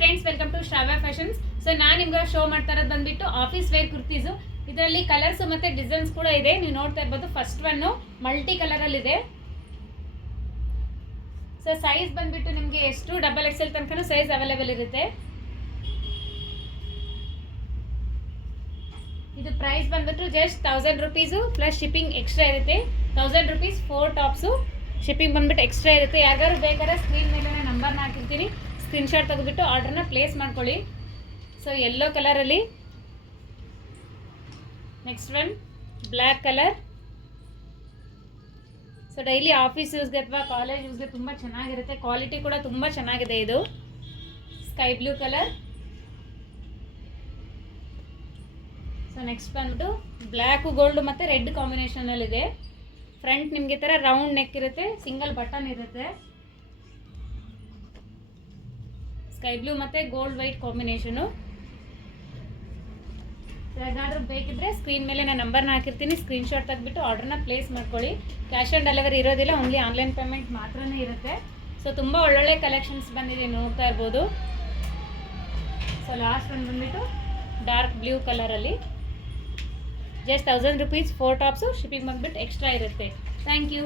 Friends, welcome to Shravya fashions. So ನಾನು ನಿಮ್ಗೆ show ಮಾಡ್ತಾ ಇರೋದು ಬಂದ್ಬಿಟ್ಟು ಆಫೀಸ್ ವೇರ್ ಕುರ್ತೀಸು. ಇದರಲ್ಲಿ ಕಲರ್ಸ್ ಮತ್ತೆ ಡಿಸೈನ್ಸ್ ಕೂಡ ಇದೆ. ನೀವು ನೋಡ್ತಾ ಇರ್ಬೋದು. ಫಸ್ಟ್ ಒನ್ ಮಲ್ಟಿ ಕಲರ್ ಅಲ್ಲಿ ಇದೆ. ಸೊ ಸೈಜ್ ಬಂದ್ಬಿಟ್ಟು ನಿಮಗೆ ಎಷ್ಟು ಡಬಲ್ XL ತನಕ ಸೈಜ್ ಅವೈಲೇಬಲ್ ಇರುತ್ತೆ. ಇದು ಪ್ರೈಸ್ ಬಂದ್ಬಿಟ್ಟು just 1000 rupees plus shipping extra ಇರುತ್ತೆ. 1000 rupees 4 ಟಾಪ್ಸು. ಶಿಪ್ಪಿಂಗ್ ಬಂದ್ಬಿಟ್ಟು ಎಕ್ಸ್ಟ್ರಾ ಇರುತ್ತೆ. ಯಾರಿಗಾರು ಬೇಕಾದ್ರೆ ಸ್ಕ್ರೀನ್ ಮೇಲೆ ನಂಬರ್ನ ಹಾಕಿರ್ತೀನಿ, ಸ್ಕ್ರೀನ್ಶಾಟ್ ತೆಗೆದುಬಿಟ್ಟು ಆರ್ಡರ್ನ ಪ್ಲೇಸ್ ಮಾಡ್ಕೊಳ್ಳಿ. ಸೊ ಯೆಲ್ಲೋ ಕಲರಲ್ಲಿ. Next one black colour. So daily office ಯೂಸ್ಗೆ ಅಥವಾ ಕಾಲೇಜ್ ಯೂಸ್ಗೆ ತುಂಬ ಚೆನ್ನಾಗಿರುತ್ತೆ. ಕ್ವಾಲಿಟಿ ಕೂಡ ತುಂಬ ಚೆನ್ನಾಗಿದೆ. ಇದು sky blue colour. So next ಬಂದ್ಬಿಟ್ಟು ಬ್ಲ್ಯಾಕು ಗೋಲ್ಡ್ ಮತ್ತು ರೆಡ್ ಕಾಂಬಿನೇಷನಲ್ಲಿದೆ. ಫ್ರಂಟ್ ನಿಮಗೆ ಥರ ರೌಂಡ್ ನೆಕ್ ಇರುತ್ತೆ, ಸಿಂಗಲ್ ಬಟನ್ ಇರುತ್ತೆ. ಸ್ಕೈ ಬ್ಲೂ ಮತ್ತು ಗೋಲ್ಡ್ ವೈಟ್ ಕಾಂಬಿನೇಷನು. ಯಾರಿಗಾದ್ರೂ ಬೇಕಿದ್ರೆ ಸ್ಕ್ರೀನ್ ಮೇಲೆ ನಾನು ನಂಬರ್ನ ಹಾಕಿರ್ತೀನಿ, ಸ್ಕ್ರೀನ್ಶಾಟ್ ತೆಗೆದುಬಿಟ್ಟು ಆರ್ಡರ್ನ ಪ್ಲೇಸ್ ಮಾಡ್ಕೊಳ್ಳಿ. ಕ್ಯಾಶ್ ಆನ್ ಡೆಲಿವರಿ ಇರೋದಿಲ್ಲ, ಓನ್ಲಿ ಆನ್ಲೈನ್ ಪೇಮೆಂಟ್ ಮಾತ್ರನೇ ಇರುತ್ತೆ. ಸೊ ತುಂಬ ಒಳ್ಳೊಳ್ಳೆ ಕಲೆಕ್ಷನ್ಸ್ ಬಂದಿದೆ, ನೋಡ್ತಾ ಇರ್ಬೋದು. ಸೊ ಲಾಸ್ಟ್ ಒಂದು ಬಂದ್ಬಿಟ್ಟು ಡಾರ್ಕ್ ಬ್ಲೂ ಕಲರಲ್ಲಿ. Just 1000 rupees 4 tops. ಶಿಪ್ಪಿಂಗ್ ಬಂದ್ಬಿಟ್ಟು ಎಕ್ಸ್ಟ್ರಾ ಇರುತ್ತೆ. Thank you.